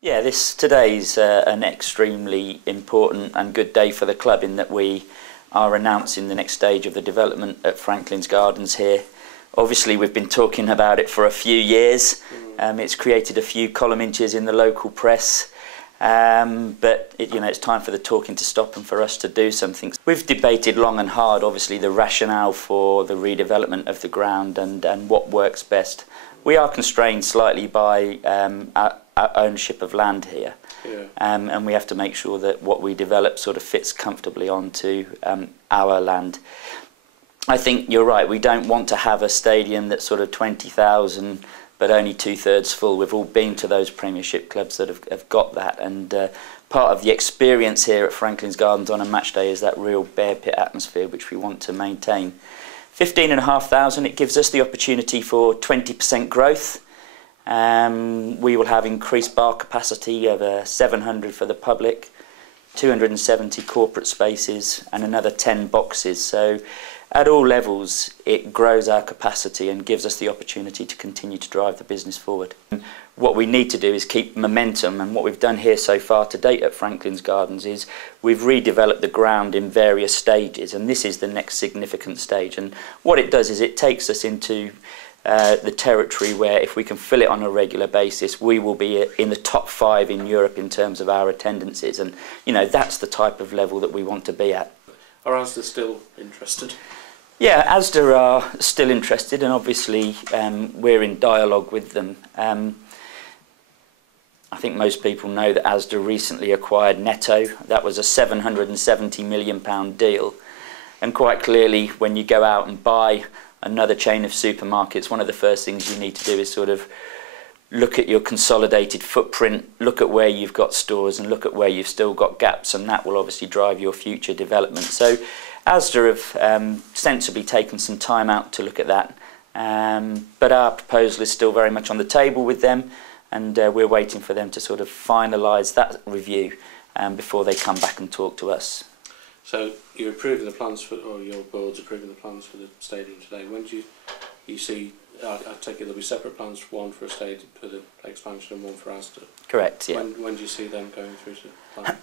Yeah, today's an extremely important and good day for the club in that we are announcing the next stage of the development at Franklin's Gardens here. Obviously, we've been talking about it for a few years. It's created a few column inches in the local press, but it's time for the talking to stop and for us to do something. We've debated long and hard, obviously, the rationale for the redevelopment of the ground and what works best. We are constrained slightly by our ownership of land here, and we have to make sure that what we develop sort of fits comfortably onto our land. I think you're right, we don't want to have a stadium that's sort of 20,000 but only 2/3 full. We've all been to those Premiership clubs that have got that, and part of the experience here at Franklin's Gardens on a match day is that real bear pit atmosphere which we want to maintain. 15,500, it gives us the opportunity for 20% growth. We will have increased bar capacity of 700 for the public, 270 corporate spaces and another 10 boxes. So at all levels it grows our capacity and gives us the opportunity to continue to drive the business forward. What we need to do is keep momentum, and what we've done here so far to date at Franklin's Gardens is we've redeveloped the ground in various stages, and this is the next significant stage. And what it does is it takes us into the territory where, if we can fill it on a regular basis, we will be in the top 5 in Europe in terms of our attendances, and that's the type of level that we want to be at. Are Asda still interested? Yeah, Asda are still interested, and obviously we're in dialogue with them. I think most people know that Asda recently acquired Netto. That was a £770 million deal, and quite clearly when you go out and buy another chain of supermarkets, one of the first things you need to do is sort of look at your consolidated footprint, look at where you've got stores and look at where you've still got gaps, and that will obviously drive your future development. So Asda have sensibly taken some time out to look at that, but our proposal is still very much on the table with them, and we're waiting for them to sort of finalise that review before they come back and talk to us. So you're approving the plans for, or your board's approving the plans for the stadium today. When do you see? I take it there'll be separate plans, one for a stadium for the expansion and one for Asda. Correct. Yeah. When do you see them going through to plan?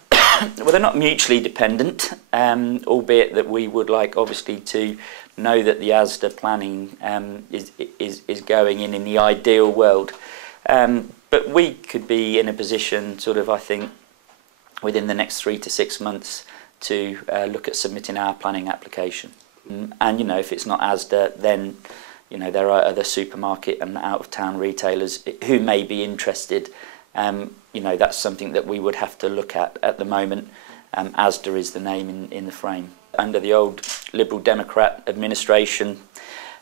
Well, they're not mutually dependent, albeit that we would like, obviously, to know that the Asda planning is going in the ideal world. But we could be in a position, sort of, I think, within the next 3 to 6 months to look at submitting our planning application. And if it's not Asda, then there are other supermarket and out-of-town retailers who may be interested. That's something that we would have to look at the moment. Asda is the name in the frame. Under the old Liberal Democrat administration,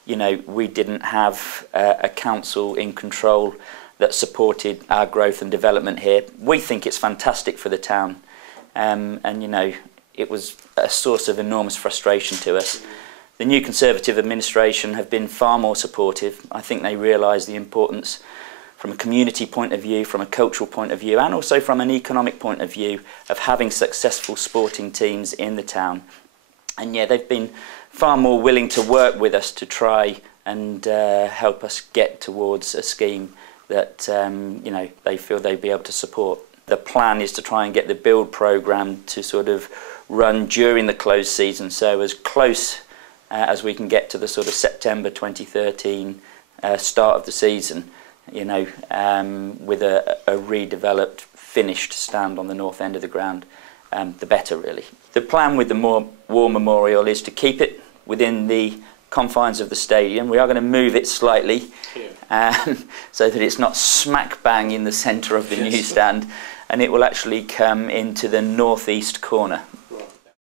we didn't have a council in control that supported our growth and development here. We think it's fantastic for the town, and it was a source of enormous frustration to us. The new Conservative administration have been far more supportive. I think they realise the importance from a community point of view, from a cultural point of view, and also from an economic point of view of having successful sporting teams in the town. And yeah, they've been far more willing to work with us to try and help us get towards a scheme that they feel they'd be able to support. The plan is to try and get the build programme to sort of run during the closed season, so as close as we can get to the sort of September 2013 start of the season, with a redeveloped, finished stand on the north end of the ground, the better really. The plan with the War Memorial is to keep it within the confines of the stadium. We are going to move it slightly so that it's not smack bang in the centre of the new stand, and it will actually come into the northeast corner.